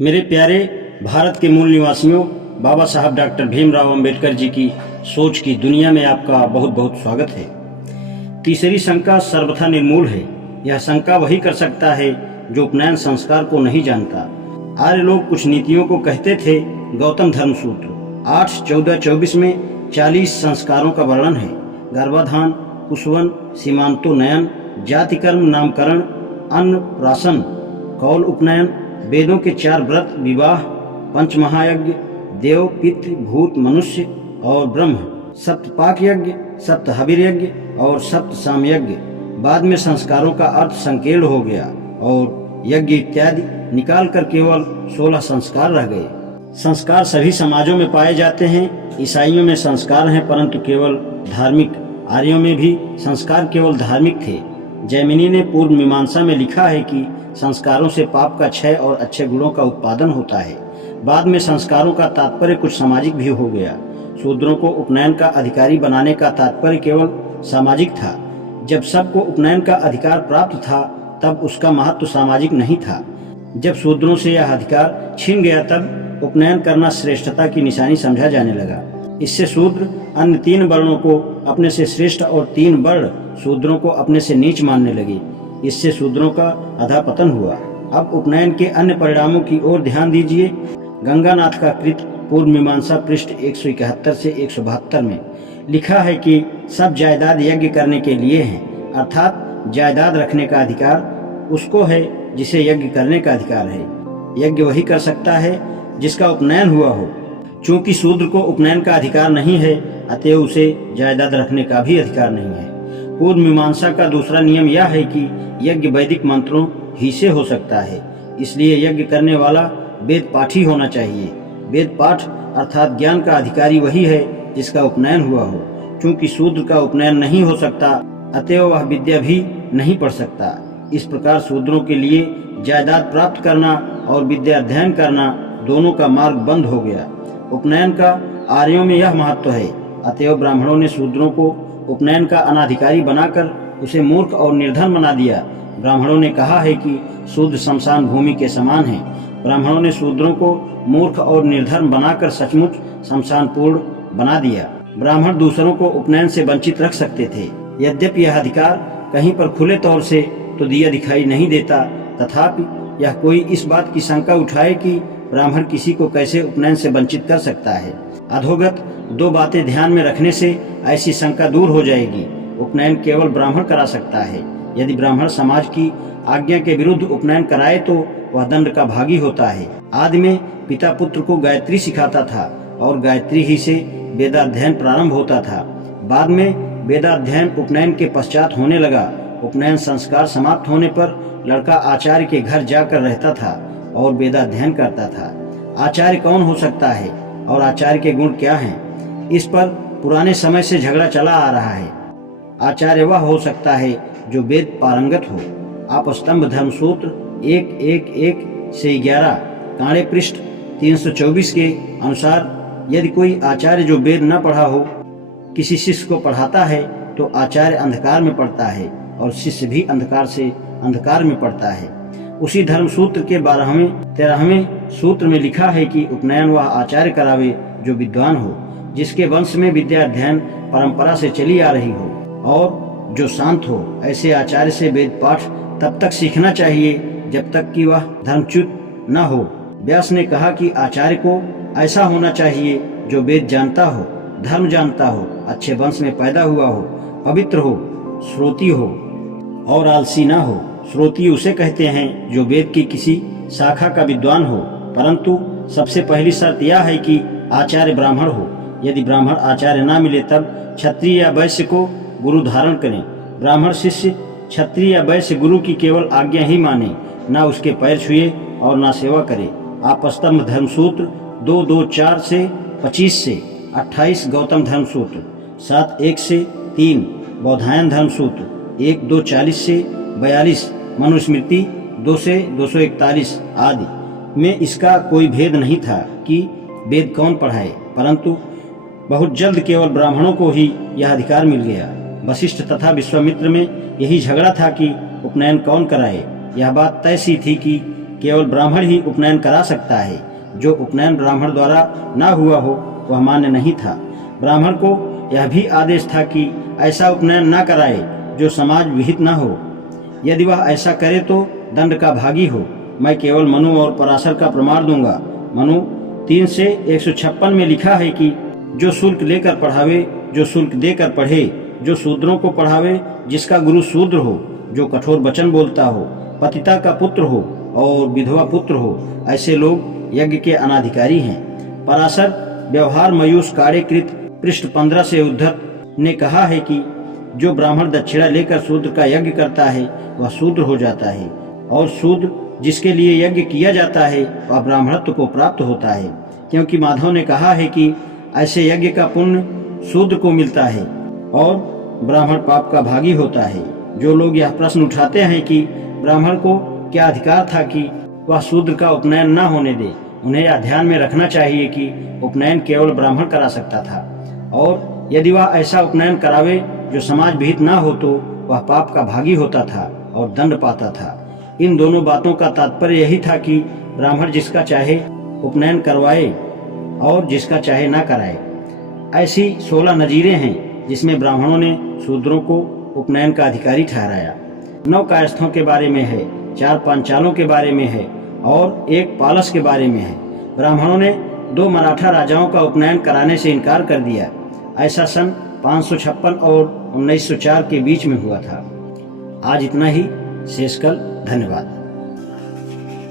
मेरे प्यारे भारत के मूल निवासियों, बाबा साहब डॉक्टर भीमराव अंबेडकर जी की सोच की दुनिया में आपका बहुत बहुत स्वागत है। तीसरी शंका सर्वथा निर्मूल है। यह शंका वही कर सकता है जो उपनयन संस्कार को नहीं जानता। आर्य लोग कुछ नीतियों को कहते थे। गौतम धर्म सूत्र 8-14-24 में 40 संस्कारों का वर्णन है। गर्भाधान, कुशवन, सीमांतोन्नयन, जाति कर्म, नामकरण, अन्नप्राशन, कौल उपनयन, वेदों के 4 व्रत, विवाह, पंचमहायज्ञ, देव, पितृ, भूत, मनुष्य और ब्रह्म, सप्तपाक यज्ञ, सप्त हविर यज्ञ और सप्त साम यज्ञ। बाद में संस्कारों का अर्थ संकीर्ण हो गया और यज्ञ इत्यादि निकाल कर केवल 16 संस्कार रह गए। संस्कार सभी समाजों में पाए जाते हैं। ईसाइयों में संस्कार हैं परंतु केवल धार्मिक। आर्यों में भी संस्कार केवल धार्मिक थे। जैमिनी ने पूर्व मीमांसा में लिखा है कि संस्कारों से पाप का क्षय और अच्छे गुणों का उत्पादन होता है। बाद में संस्कारों का तात्पर्य कुछ सामाजिक भी हो गया। शूद्रों को उपनयन का अधिकारी बनाने का तात्पर्य केवल सामाजिक था। जब सबको उपनयन का अधिकार प्राप्त था तब उसका महत्व सामाजिक नहीं था। जब शूद्रों से यह अधिकार छिन गया तब उपनयन करना श्रेष्ठता की निशानी समझा जाने लगा। इससे शूद्र अन्य 3 वर्णों को अपने से श्रेष्ठ और 3 वर्ण शूद्रों को अपने से नीच मानने लगे। इससे शूद्रों का अधःपतन हुआ। अब उपनयन के अन्य परिणामों की ओर ध्यान दीजिए। गंगानाथ का कृत पूर्व मीमांसा पृष्ठ 171 से 172 में लिखा है कि सब जायदाद यज्ञ करने के लिए हैं, अर्थात जायदाद रखने का अधिकार उसको है जिसे यज्ञ करने का अधिकार है। यज्ञ वही कर सकता है जिसका उपनयन हुआ हो। चूंकि शूद्र को उपनयन का अधिकार नहीं है, अतएव उसे जायदाद रखने का भी अधिकार नहीं है। पूर्व मीमांसा का दूसरा नियम यह है कि यज्ञ वैदिक मंत्रों ही से हो सकता है। इसलिए यज्ञ करने वाला वेद पाठी होना चाहिए। वेद पाठ अर्थात ज्ञान का अधिकारी वही है जिसका उपनयन हुआ हो। चूंकि शूद्र का उपनयन नहीं हो सकता, अतएव वह विद्या भी नहीं पढ़ सकता। इस प्रकार शूद्रों के लिए जायदाद प्राप्त करना और विद्या अध्ययन करना दोनों का मार्ग बंद हो गया। उपनयन का आर्यों में यह महत्व है, अतएव ब्राह्मणों ने शूद्रों को उपनयन का अनाधिकारी बनाकर उसे मूर्ख और निर्धन बना दिया। ब्राह्मणों ने कहा है कि शूद्र शमशान भूमि के समान है। ब्राह्मणों ने शूद्रों को मूर्ख और निर्धन बनाकर सचमुच शमशान पूर्ण बना दिया। ब्राह्मण दूसरों को उपनयन से वंचित रख सकते थे। यद्यपि यह अधिकार कहीं पर खुले तौर से तो दिया दिखाई नहीं देता, तथापि यह कोई इस बात की शंका उठाए कि ब्राह्मण किसी को कैसे उपनयन से वंचित कर सकता है। अधोगत 2 बातें ध्यान में रखने से ऐसी शंका दूर हो जाएगी। उपनयन केवल ब्राह्मण करा सकता है। यदि ब्राह्मण समाज की आज्ञा के विरुद्ध उपनयन कराए तो वह दंड का भागी होता है। आदि में पिता पुत्र को गायत्री सिखाता था और गायत्री ही से वेदाध्ययन प्रारंभ होता था। बाद में वेदाध्ययन उपनयन के पश्चात होने लगा। उपनयन संस्कार समाप्त होने पर लड़का आचार्य के घर जाकर रहता था और वेदाध्ययन करता था। आचार्य कौन हो सकता है और आचार्य के गुण क्या हैं? इस पर पुराने समय से झगड़ा चला आ रहा है। आचार्य वह हो सकता है जो वेद पारंगत हो। आपस्तंभ धर्मसूत्र 1:1:1 से 11 काणे पृष्ठ 324 के अनुसार यदि कोई आचार्य जो वेद न पढ़ा हो किसी शिष्य को पढ़ाता है तो आचार्य अंधकार में पढ़ता है और शिष्य भी अंधकार में पढ़ता है। उसी धर्म सूत्र के 12वें-13वें सूत्र में लिखा है कि उपनयन वह आचार्य करावे जो विद्वान हो, जिसके वंश में विद्या अध्ययन परंपरा से चली आ रही हो और जो शांत हो। ऐसे आचार्य से वेद पाठ तब तक सीखना चाहिए जब तक कि वह धर्मच्युत न हो। व्यास ने कहा कि आचार्य को ऐसा होना चाहिए जो वेद जानता हो, धर्म जानता हो, अच्छे वंश में पैदा हुआ हो, पवित्र हो, श्रोती हो और आलसी न हो। श्रोती उसे कहते हैं जो वेद की किसी शाखा का विद्वान हो, परंतु सबसे पहली शर्त यह है कि आचार्य ब्राह्मण हो। यदि ब्राह्मण आचार्य न मिले तब क्षत्रिय या वैश्य को गुरु धारण करें। ब्राह्मण शिष्य क्षत्रिय या वैश्य गुरु की केवल आज्ञा ही माने, न उसके पैर छुए और न सेवा करे। आपस्तंभ धर्मसूत्र 2:2:4 से 25 से 28 गौतम धर्मसूत्र 7:1 से 3 बौधायन धर्मसूत्र 1:2:40 से 42 मनुस्मृति 2 से 241 आदि में इसका कोई भेद नहीं था कि वेद कौन पढ़ाए, परंतु बहुत जल्द केवल ब्राह्मणों को ही यह अधिकार मिल गया। वशिष्ठ तथा विश्वामित्र में यही झगड़ा था कि उपनयन कौन कराए। यह बात तय सी थी कि केवल ब्राह्मण ही उपनयन करा सकता है। जो उपनयन ब्राह्मण द्वारा ना हुआ हो वह मान्य नहीं था। ब्राह्मण को यह भी आदेश था कि ऐसा उपनयन ना कराए जो समाज विहित न हो। यदि वह ऐसा करे तो दंड का भागी हो। मैं केवल मनु और पराशर का प्रमाण दूंगा। मनु 3 से 156 में लिखा है कि जो शुल्क लेकर पढ़ावे, जो शुल्क देकर पढ़े, जो शूद्रों को पढ़ावे, जिसका गुरु शूद्र हो, जो कठोर वचन बोलता हो, पतिता का पुत्र हो और विधवा पुत्र हो, ऐसे लोग यज्ञ के अनाधिकारी हैं। पराशर व्यवहार मयूष कार्यकृत पृष्ठ 15 से उद्धत ने कहा है कि जो ब्राह्मण दक्षिणा लेकर शूद्र का यज्ञ करता है वह शूद्र हो जाता है, और शूद्र जिसके लिए यज्ञ किया जाता है वह ब्राह्मणत्व को प्राप्त होता है, क्योंकि माधव ने कहा है कि ऐसे यज्ञ का पुण्य शूद्र को मिलता है और ब्राह्मण पाप का भागी होता है। जो लोग यह प्रश्न उठाते हैं कि ब्राह्मण को क्या अधिकार था कि वह शूद्र का उपनयन न होने दे, उन्हें यह ध्यान में रखना चाहिए कि उपनयन केवल ब्राह्मण करा सकता था, और यदि वह ऐसा उपनयन करावे जो समाज विहित न हो तो वह पाप का भागी होता था और दंड पाता था। इन दोनों बातों का तात्पर्य यही था कि ब्राह्मण जिसका चाहे उपनयन करवाए और जिसका चाहे ना कराए। ऐसी 16 नजीरें हैं जिसमें ब्राह्मणों ने शूद्रों को उपनयन का अधिकारी ठहराया। 9 कायस्थों के बारे में है, 4 पांचालों के बारे में है और 1 पालस के बारे में है। ब्राह्मणों ने 2 मराठा राजाओं का उपनयन कराने से इनकार कर दिया। ऐसा सन 556 और 1904 के बीच में हुआ था। आज इतना ही, शेष कल। धन्यवाद।